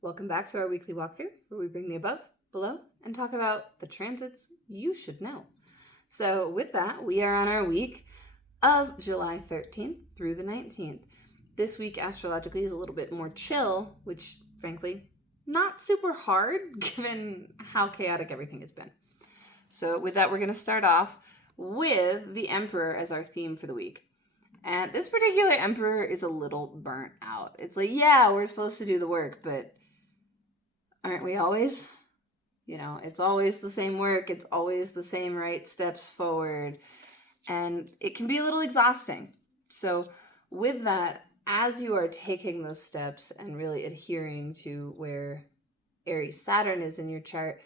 Welcome back to our weekly walkthrough, where we bring the above, below, and talk about the transits you should know. So with that, we are on our week of July 13th through the 19th. This week, astrologically, is a little bit more chill, which, frankly, not super hard, given how chaotic everything has been. So with that, we're going to start off with the Emperor as our theme for the week. And this particular Emperor is a little burnt out. It's like, yeah, we're supposed to do the work, but aren't we always? It's always the same work. It's always the same right steps forward. And it can be a little exhausting. So with that, as you are taking those steps and really adhering to where Aries Saturn is in your chart,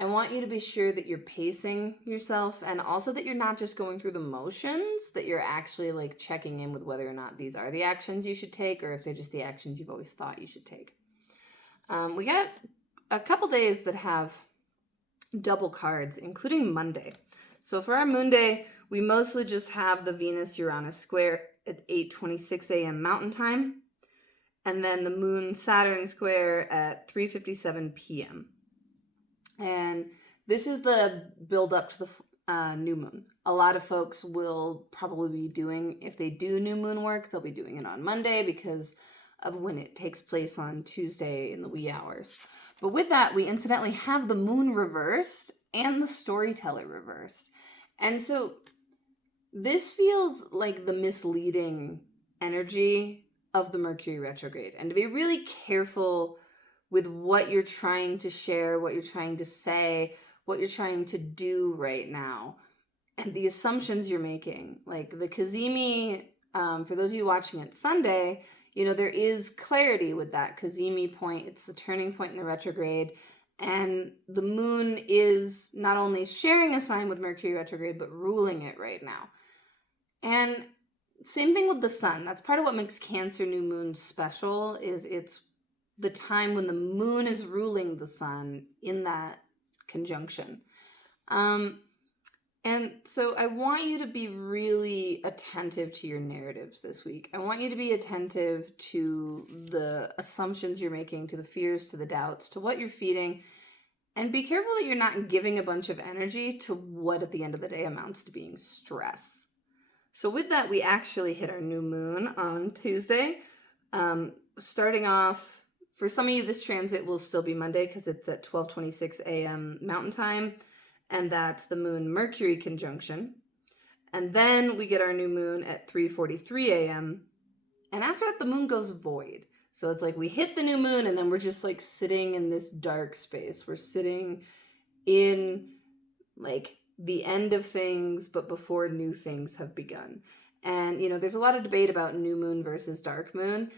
I want you to be sure that you're pacing yourself and also that you're not just going through the motions, that you're actually checking in with whether or not these are the actions you should take or if they're just the actions you've always thought you should take. We got a couple days that have double cards, including Monday. So for our Moon Day, we mostly just have the Venus-Uranus square at 8:26 a.m. Mountain Time, and then the Moon-Saturn square at 3:57 p.m. And this is the build up to the new moon. A lot of folks will probably be doing, if they do new moon work, they'll be doing it on Monday because of when it takes place on Tuesday in the wee hours. But with that, we incidentally have the moon reversed and the storyteller reversed. And so this feels like the misleading energy of the Mercury retrograde. And to be really careful with what you're trying to share, what you're trying to say, what you're trying to do right now, and the assumptions you're making. Like the Cazimi, for those of you watching it Sunday, there is clarity with that Cazimi point. It's the turning point in the retrograde. And the moon is not only sharing a sign with Mercury retrograde, but ruling it right now. And same thing with the sun. That's part of what makes Cancer new moon special, is it's the time when the moon is ruling the sun in that conjunction. And so I want you to be really attentive to your narratives this week. I want you to be attentive to the assumptions you're making, to the fears, to the doubts, to what you're feeding, and be careful that you're not giving a bunch of energy to what at the end of the day amounts to being stress. So with that, we actually hit our new moon on Tuesday. Starting off, for some of you, this transit will still be Monday because it's at 12:26 a.m. Mountain Time. And that's the Moon-Mercury conjunction. And then we get our new moon at 3:43 a.m. And after that, the moon goes void. So it's like we hit the new moon and then we're just sitting in this dark space. We're sitting in the end of things, but before new things have begun. And, there's a lot of debate about new moon versus dark moon.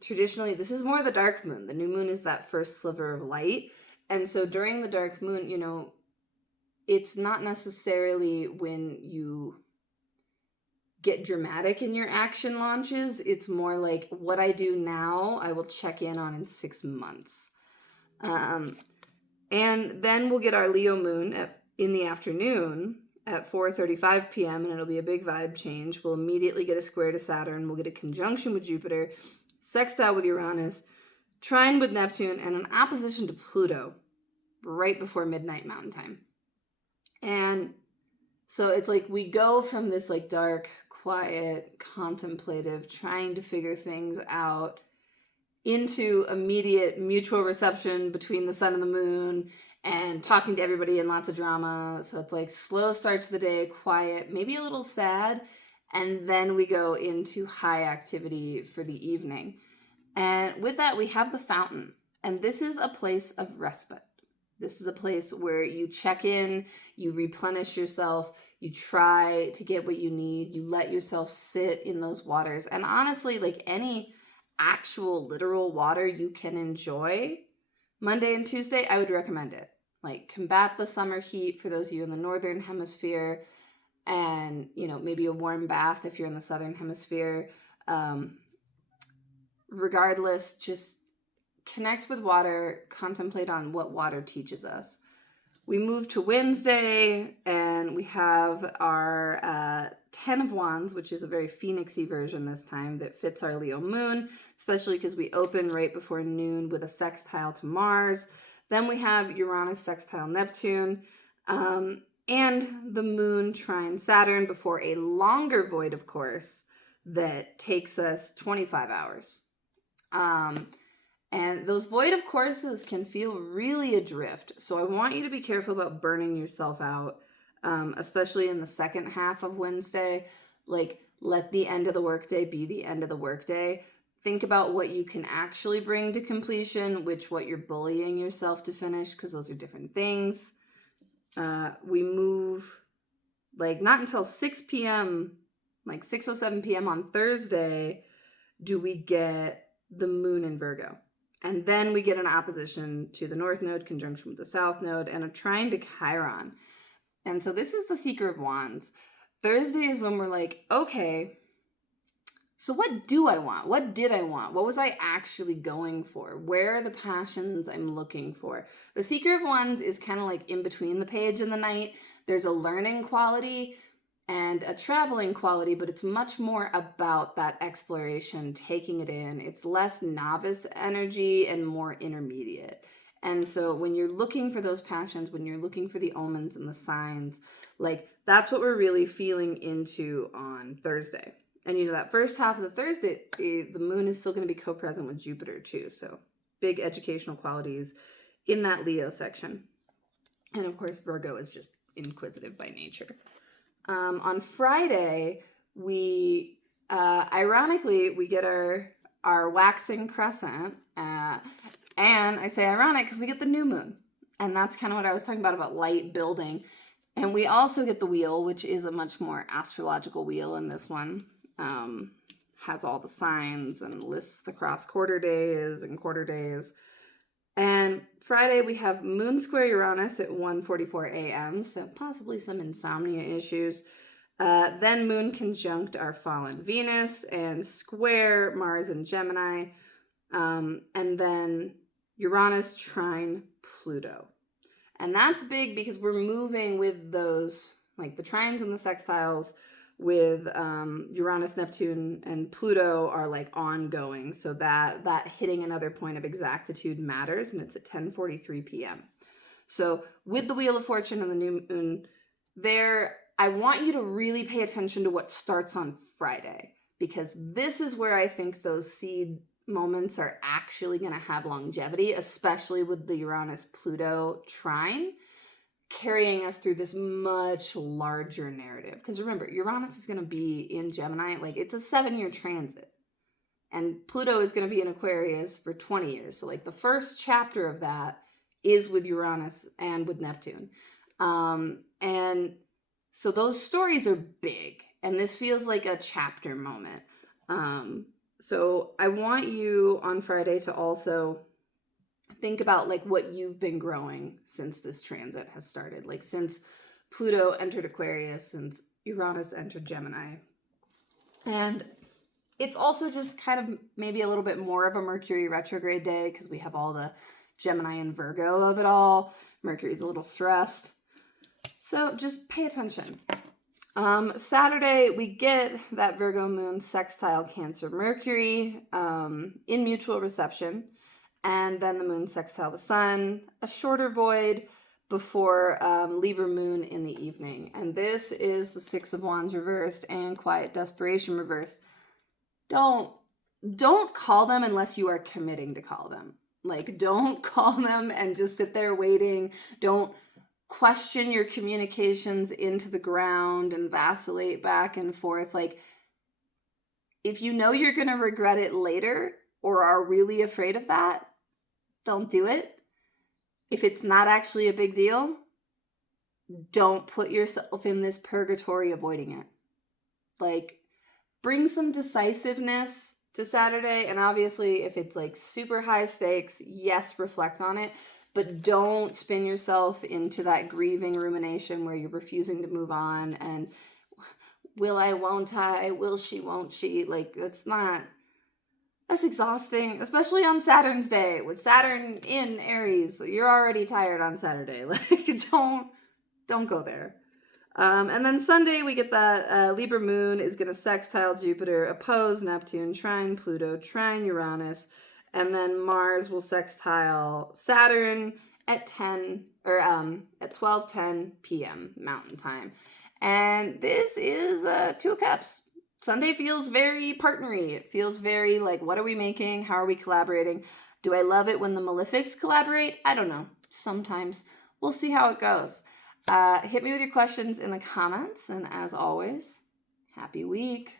Traditionally, this is more the dark moon. The new moon is that first sliver of light. And so during the dark moon, it's not necessarily when you get dramatic in your action launches. It's more like what I do now, I will check in on in 6 months. And then we'll get our Leo moon in the afternoon at 4:35 p.m. and it'll be a big vibe change. We'll immediately get a square to Saturn. We'll get a conjunction with Jupiter, sextile with Uranus, trine with Neptune, and an opposition to Pluto right before midnight Mountain Time. And so it's we go from this dark, quiet, contemplative, trying to figure things out into immediate mutual reception between the sun and the moon and talking to everybody and lots of drama. So it's slow start to the day, quiet, maybe a little sad. And then we go into high activity for the evening. And with that, we have the fountain. And this is a place of respite. This is a place where you check in, you replenish yourself, you try to get what you need, you let yourself sit in those waters. And honestly, any actual literal water you can enjoy Monday and Tuesday, I would recommend it. Combat the summer heat for those of you in the northern hemisphere, and maybe a warm bath if you're in the southern hemisphere. Regardless, just connect with water, contemplate on what water teaches us. We move to Wednesday and we have our Ten of Wands, which is a very phoenixy version this time that fits our Leo moon, especially because we open right before noon with a sextile to Mars. Then we have Uranus sextile Neptune, and the moon trine Saturn before a longer void, of course, that takes us 25 hours. And those void of courses can feel really adrift. So I want you to be careful about burning yourself out, especially in the second half of Wednesday. Like, let the end of the workday be the end of the workday. Think about what you can actually bring to completion, what you're bullying yourself to finish, because those are different things. We move, not until 6 p.m., 6:07 p.m. on Thursday, do we get the moon in Virgo. And then we get an opposition to the North Node, conjunction with the South Node, and a trine to Chiron. And so this is the Seeker of Wands. Thursday is when we're like, okay, so what do I want? What did I want? What was I actually going for? Where are the passions I'm looking for? The Seeker of Wands is kind of like in between the page and the night. There's a learning quality and a traveling quality, but it's much more about that exploration, taking it in. It's less novice energy and more intermediate. And so when you're looking for those passions, when you're looking for the omens and the signs, that's what we're really feeling into on Thursday. And that first half of the Thursday, the moon is still going to be co-present with Jupiter too. So big educational qualities in that Leo section. And of course, Virgo is just inquisitive by nature. On Friday, we ironically we get our waxing crescent, and I say ironic because we get the new moon, and that's kind of what I was talking about light building. And we also get the wheel, which is a much more astrological wheel, and this one has all the signs and lists across quarter days. And Friday, we have Moon square Uranus at 1:44 a.m., so possibly some insomnia issues. Then Moon conjunct our fallen Venus and square Mars and Gemini. And then Uranus trine Pluto. And that's big because we're moving with those, the trines and the sextiles with Uranus, Neptune, and Pluto are ongoing. So that hitting another point of exactitude matters, and it's at 10:43 p.m. So with the Wheel of Fortune and the new moon there, I want you to really pay attention to what starts on Friday, because this is where I think those seed moments are actually going to have longevity, especially with the Uranus-Pluto trine carrying us through this much larger narrative. Because remember, Uranus is going to be in Gemini, it's a 7-year transit. And Pluto is going to be in Aquarius for 20 years. So the first chapter of that is with Uranus and with Neptune. And so those stories are big. And this feels like a chapter moment. So I want you on Friday to also think about what you've been growing since this transit has started, since Pluto entered Aquarius, since Uranus entered Gemini. And it's also just kind of maybe a little bit more of a Mercury retrograde day because we have all the Gemini and Virgo of it all. Mercury's a little stressed. So just pay attention. Saturday, we get that Virgo moon sextile Cancer Mercury in mutual reception. And then the moon sextile the sun, a shorter void before Libra moon in the evening. And this is the Six of Wands reversed and Quiet Desperation reversed. Don't call them unless you are committing to call them. Don't call them and just sit there waiting. Don't question your communications into the ground and vacillate back and forth. If you know you're going to regret it later or are really afraid of that, don't do it. If it's not actually a big deal, don't put yourself in this purgatory avoiding it. Bring some decisiveness to Saturday. And obviously, if it's super high stakes, yes, reflect on it. But don't spin yourself into that grieving rumination where you're refusing to move on. And will I, won't I, will she, won't she? That's exhausting, especially on Saturn's day. With Saturn in Aries, you're already tired on Saturday. Don't go there. And then Sunday, we get that Libra moon is going to sextile Jupiter, oppose Neptune, trine Pluto, trine Uranus, and then Mars will sextile Saturn at 12:10 p.m. Mountain Time. And this is Two of Cups. Sunday feels very partnery. It feels very like, what are we making? How are we collaborating? Do I love it when the malefics collaborate? I don't know. Sometimes. We'll see how it goes. Hit me with your questions in the comments, and as always, happy week.